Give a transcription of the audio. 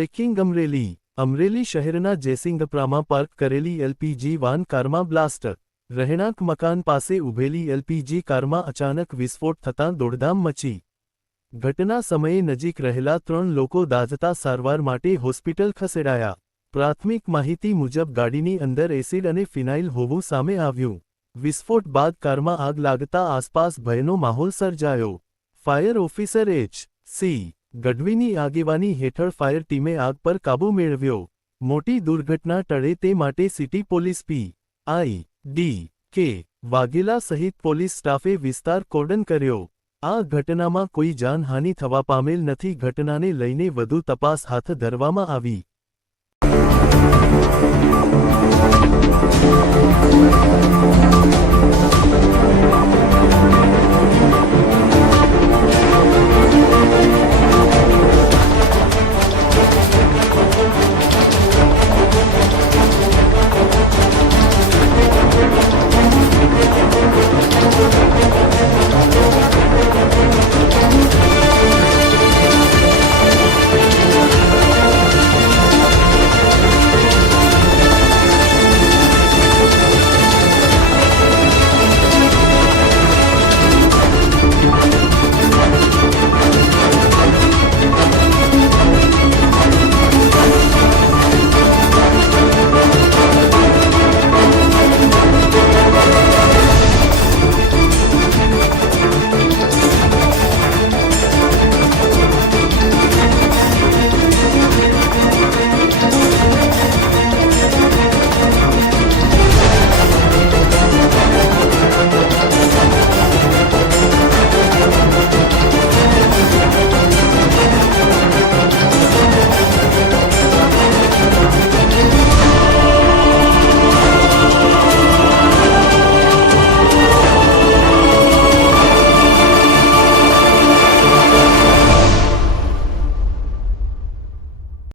Breaking Amreli શહેરના જયસિંગપરામાં park કરેલી LPG van કારમાં બ્લાસ્ટ। રહેણાંક મકાન પાસે ઊભેલી એલપીજી કારમાં અચાનક વિસ્ફોટ થતાં દોડધામ મચી। ઘટના સમયે નજીક રહેલા 3 લોકો દાઝતા સારવાર માટે હોસ્પિટલ ખસેડાયા। પ્રાથમિક માહિતી મુજબ ગાડીની અંદર એસિડ અને ફિનાઇલ હોવું સામે આવ્યું। વિસ્ફોટ બાદ કારમાં આગ લાગતા આસપાસ ભયનો માહોલ સર્જાયો। Fire officer એચ.સી. ગઢવીની આગેવાની હેઠળ ફાયર ટીમે આગ પર કાબૂ મેળવ્યો। મોટી દુર્ઘટના ટળે તે માટે સિટી પોલીસ પી.આઈ.ડી.કે. વાઘેલા સહિત પોલીસ સ્ટાફે વિસ્તાર કોર્ડન કર્યો। આ ઘટનામાં કોઈ જાનહાનિ થવા પામેલ નથી। ઘટનાને લઈને વધુ તપાસ હાથ ધરવામાં આવી।